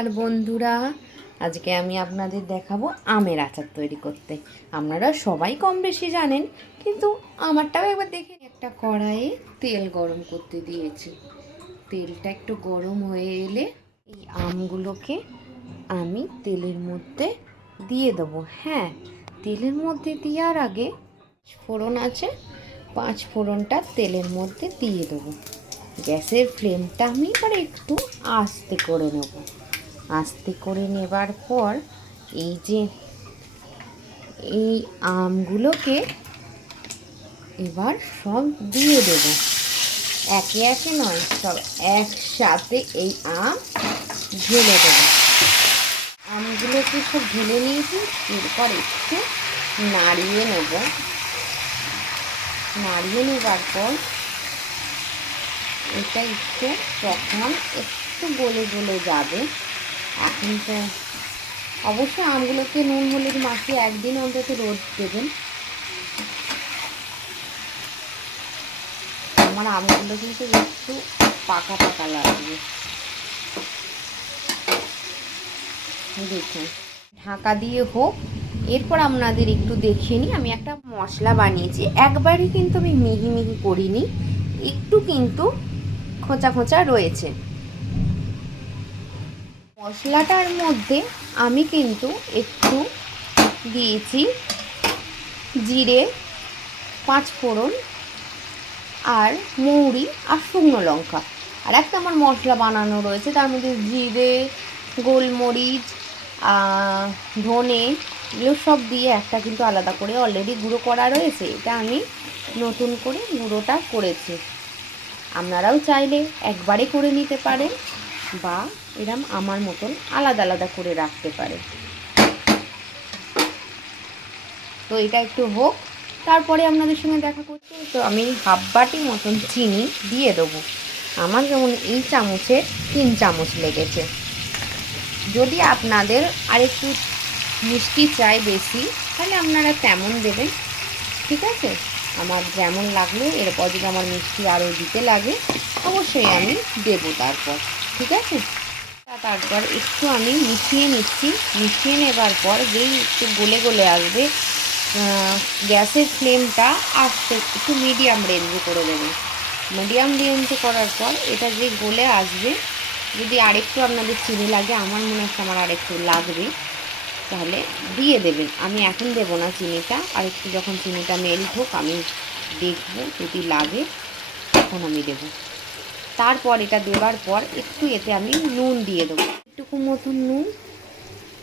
আর বন্ধুরা, আজকে আমি আপনাদের দেখাবো আমের আচার তৈরি করতে। আপনারা সবাই কম বেশি জানেন, কিন্তু আমারটাও একবার দেখে। একটা কড়াইয়ে তেল গরম করতে দিয়েছি। তেলটা একটু গরম হয়ে এলে এই আমগুলোকে আমি তেলের মধ্যে দিয়ে দেবো। হ্যাঁ, তেলের মধ্যে দেওয়ার আগে ফোড়ন আছে, 5 ফোড়নটা তেলের মধ্যে দিয়ে দেবো। গ্যাসের ফ্লেমটা আমি এবার একটু আস্তে করে নেব। আস্তে করে নেবার পর এই আমগুলোকে এবার সব দিয়ে দেব। একে একে নয়, সব একসাথে এই আম ঢেলে দেবো। আমগুলোকে সব ঢেলে নিয়েছি। এরপর একটু নাড়িয়ে নেব। নাড়িয়ে নেবার পর এটা একটু যখন একটু গলে গলে যাবে, এখন তো অবশ্যই আমগুলোকে নুন হলুদ মাখিয়ে একদিন অন্তত রোদ দেবেন। আমার আমগুলো কিন্তু একটু পাকা পাকা লাগবে। দেখুন, ঢাকা দিয়ে হোক। এরপর আপনাদের একটু দেখিয়ে নিই, আমি একটা মশলা বানিয়েছি। একবারই কিন্তু আমি মিহি মিহি করিনি, একটু কিন্তু খোঁচা খোঁচা রয়েছে। মশলাটার মধ্যে আমি কিন্তু একটু দিয়েছি জিরে, 5 ফোড়ন আর মৌরি আর শুকনো লঙ্কা। আর একটা আমার মশলা বানানো রয়েছে, তার মধ্যে জিরে, গোলমরিচ, ধনে, এগুলো সব দিয়ে একটা কিন্তু আলাদা করে অলরেডি গুঁড়ো করা রয়েছে। এটা আমি নতুন করে গুঁড়োটা করেছি। আপনারাও চাইলে একবারে করে নিতে পারেন, বা এরম আমার মতন আলাদা আলাদা করে রাখতে পারেন। তো এটা একটু হোক, তারপরে আপনাদের সঙ্গে দেখা করতে। তো আমি হাফ বাটি মতন চিনি দিয়ে দেবো। আমার যেমন এই চামচে 3 চামচ লেগেছে। যদি আপনাদের আরেকটু মিষ্টি চাই বেশি, তাহলে আপনারা তেমন দেবেন, ঠিক আছে। আমার যেমন লাগলো, এরপর যদি আমার মিষ্টি আরও দিতে লাগে অবশ্যই আমি দেবো তারপর, ঠিক আছে। তারপর একটু আমি মিশিয়ে নিচ্ছি। মিশিয়ে নেবার পর যেই একটু গলে গলে আসবে, গ্যাসের ফ্লেমটা আস্তে একটু মিডিয়াম রেঞ্জে করে দেবেন। মিডিয়াম রেঞ্জে করার পর এটা যে গলে আসবে, যদি আরেকটু আপনাদের চিনি লাগে, আমার মনে হচ্ছে আমার আরেকটু লাগবে, তাহলে দিয়ে দেবেন। আমি এখন দেবো না চিনিটা, আর একটু যখন চিনিটা মেল্ট হোক আমি দেখবো, যদি লাগে তখন আমি দেবো। তারপর এটা দেওয়ার পর একটু এতে আমি নুন দিয়ে দেবো। একটুকু মতন নুন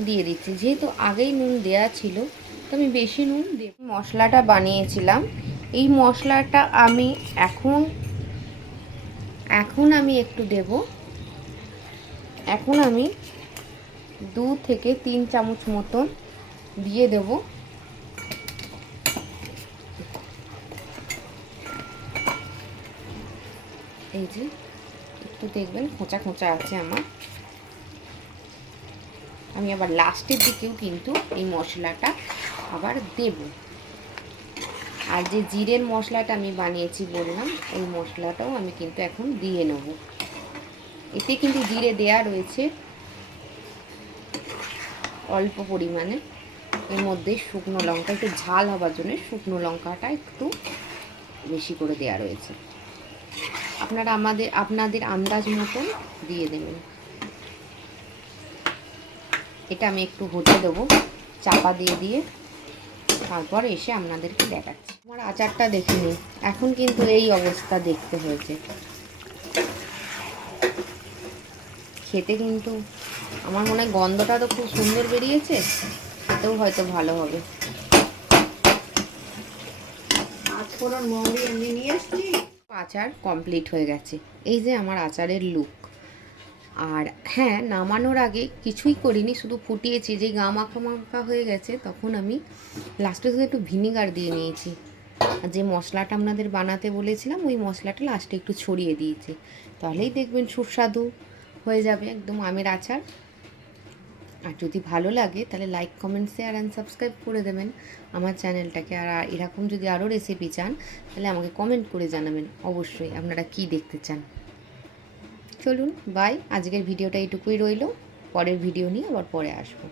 দিয়ে দিচ্ছি, যেহেতু আগেই নুন দেওয়া ছিল তো আমি বেশি নুন দেব। মশলাটা বানিয়েছিলাম, এই মশলাটা আমি এখন আমি একটু দেব। এখন আমি 2 থেকে 3 চামচ মতন দিয়ে দেব। এই যে একটু দেখবেন খোঁচা খোঁচা আছে আমার। আমি আবার লাস্টের দিকেও কিন্তু এই মশলাটা আবার দেব। আর যে জিরের মশলাটা আমি বানিয়েছি বললাম, ওই মশলাটাও আমি কিন্তু এখন দিয়ে নেব। এতে কিন্তু জিরে দেয়া রয়েছে অল্প পরিমাণে। এর মধ্যে শুকনো লঙ্কা, একটু ঝাল হবার জন্য শুকনো লঙ্কাটা একটু বেশি করে দেয়া রয়েছে। আপনারা আপনাদের আন্দাজ মতন দিয়ে দেবেন। এটা আমি একটু হতে দেবো চাপা দিয়ে দিয়ে, তারপর এসে আপনাদেরকে দেখাচ্ছি। আমার আচারটা দেখে নিন, এখন কিন্তু এই অবস্থা দেখতে হয়েছে। খেতে কিন্তু আমার মনে হয় গন্ধটা তো খুব সুন্দর বেরিয়েছে, খেতেও হয়তো ভালো হবে। আচার কমপ্লিট হয়ে গেছে। এই যে আমার আচারের লুক। আর হ্যাঁ, নামানোর আগে কিছুই করিনি, শুধু ফুটিয়েছি। যে গা মাখা মাখা হয়ে গেছে, তখন আমি লাস্টে শুধু একটু ভিনিগার দিয়ে নিয়েছি। আর যে মশলাটা আপনাদের বানাতে বলেছিলাম, ওই মশলাটা লাস্টে একটু ছড়িয়ে দিয়েছি। তাহলেই দেখবেন সুস্বাদু হয়ে যাবে একদম আমের আচার। আর যদি ভালো লাগে তাহলে like, comment, share and subscribe করে দেবেন আমার চ্যানেলটাকে। আর এরকম যদি আরও রেসিপি চান তাহলে আমাকে কমেন্ট করে জানাবেন অবশ্যই আপনারা কি দেখতে চান। চলুন বাই, আজকের ভিডিওটা এইটুকুই রইল। পরের ভিডিও নিয়ে আবার পরে আসবো।